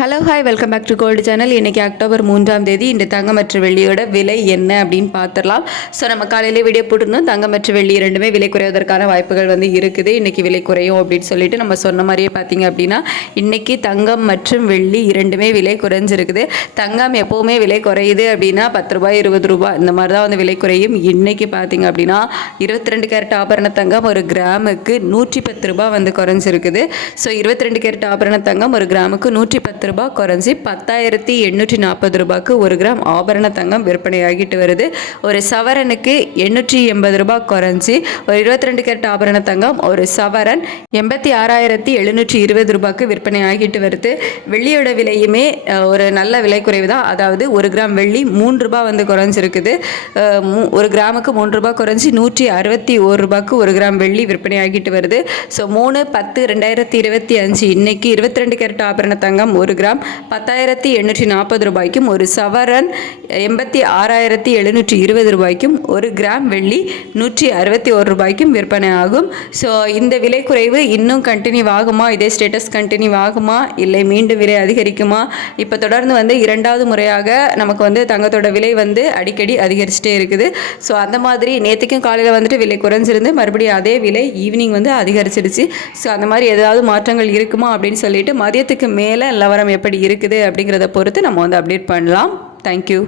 Hello hi welcome back to gold channel இன்றைக்கி October மூன்றாம் தேதி. இந்த மற்ற வெள்ளியோட விலை என்ன அப்படின்னு பார்த்துடலாம். ஸோ நம்ம காலையிலே வீடியோ போட்டிருந்தோம். மற்ற வெள்ளி ரெண்டுமே விலை குறைவதற்கான வாய்ப்புகள் வந்து இருக்குது. இன்றைக்கி விலை குறையும் அப்படின்னு சொல்லிட்டு நம்ம சொன்ன மாதிரியே பார்த்தீங்க அப்படின்னா இன்றைக்கி தங்கம் மற்றும் வெள்ளி இரண்டுமே விலை குறைஞ்சிருக்குது. தங்கம் எப்போவுமே விலை குறையுது அப்படின்னா பத்து ரூபாய் இருபது ரூபாய் இந்த மாதிரி தான் வந்து விலை குறையும். இன்றைக்கி பார்த்தீங்க அப்படின்னா இருபத்தி ரெண்டு கேரட் ஆபரண தங்கம் ஒரு கிராமுக்கு நூற்றி பத்து ரூபாய் வந்து குறைஞ்சிருக்குது. ஸோ இருபத்தி ரெண்டு கேரட் ஆபரண தங்கம் ஒரு கிராமுக்கு நூற்றி பத்து ரூபாய் குறைஞ்சி பத்தாயிரத்தி எண்ணூற்றி நாற்பது ரூபாய்க்கு ஒரு கிராம் ஆபரண தங்கம் விற்பனையாகிட்டு வருது. ஒரு சவரனுக்கு எண்ணூற்றி எண்பது ரூபாய் குறைஞ்சி ஒரு இருபத்தி ரெண்டு கேரட் ஆபரண தங்கம் ஒரு சவரன் எண்பத்தி ஆறாயிரத்தி எழுநூற்றி இருபது ரூபாய்க்கு விற்பனை ஆகிட்டு வருது. வெள்ளியோட விலையுமே ஒரு நல்ல விலை குறைவு தான் அதாவது ஒரு கிராம் வெள்ளி மூன்று ரூபாய் வந்து குறைஞ்சிருக்குது. மூ- ஒரு கிராமுக்கு மூன்று ரூபாய் குறைஞ்சி நூற்றி அறுபத்தி ஒரு ரூபாய்க்கு ஒரு கிராம் வெள்ளி விற்பனை ஆகிட்டு வருது. ஸோ மூணு பத்து ரெண்டாயிரத்தி இருபத்தி அஞ்சு இன்னைக்கு இருபத்தி ரெண்டு கேரட் ஆபரண தங்கம் ஒரு கிராம் பத்தாயிரத்தி எண்ணூற்றி நாற்பது ரூபாய்க்கும் ஒரு சவரன் எண்பத்தி ஆறாயிரத்தி எழுநூற்றி இருபது ரூபாய்க்கும் ஒரு கிராம் வெள்ளி நூற்றி அறுபத்தி ஒரு ரூபாய்க்கும் விற்பனை ஆகும். ஸோ இந்த விலை குறைவு இன்னும் கண்டினியூ ஆகுமா? இதே ஸ்டேட்டஸ் கண்டினியூ ஆகுமா? இல்லை மீண்டும் விலை அதிகரிக்குமா? இப்போ தொடர்ந்து வந்து இரண்டாவது முறையாக நமக்கு வந்து தங்கத்தோட விலை வந்து அடிக்கடி அதிகரிச்சுட்டே இருக்குது. ஸோ அந்த மாதிரி நேற்றுக்கும் காலையில் வந்துட்டு விலை குறைஞ்சிருந்து மறுபடியும் அதே விலை ஈவினிங் வந்து அதிகரிச்சிடுச்சு. ஸோ அந்த மாதிரி ஏதாவது மாற்றங்கள் இருக்குமா அப்படின்னு சொல்லிட்டு மதியத்துக்கு மேலே நிலவரம் எப்படி இருக்குது அப்படிங்கிறத பொறுத்து நம்ம வந்து அப்டேட் பண்ணலாம். தேங்க்யூ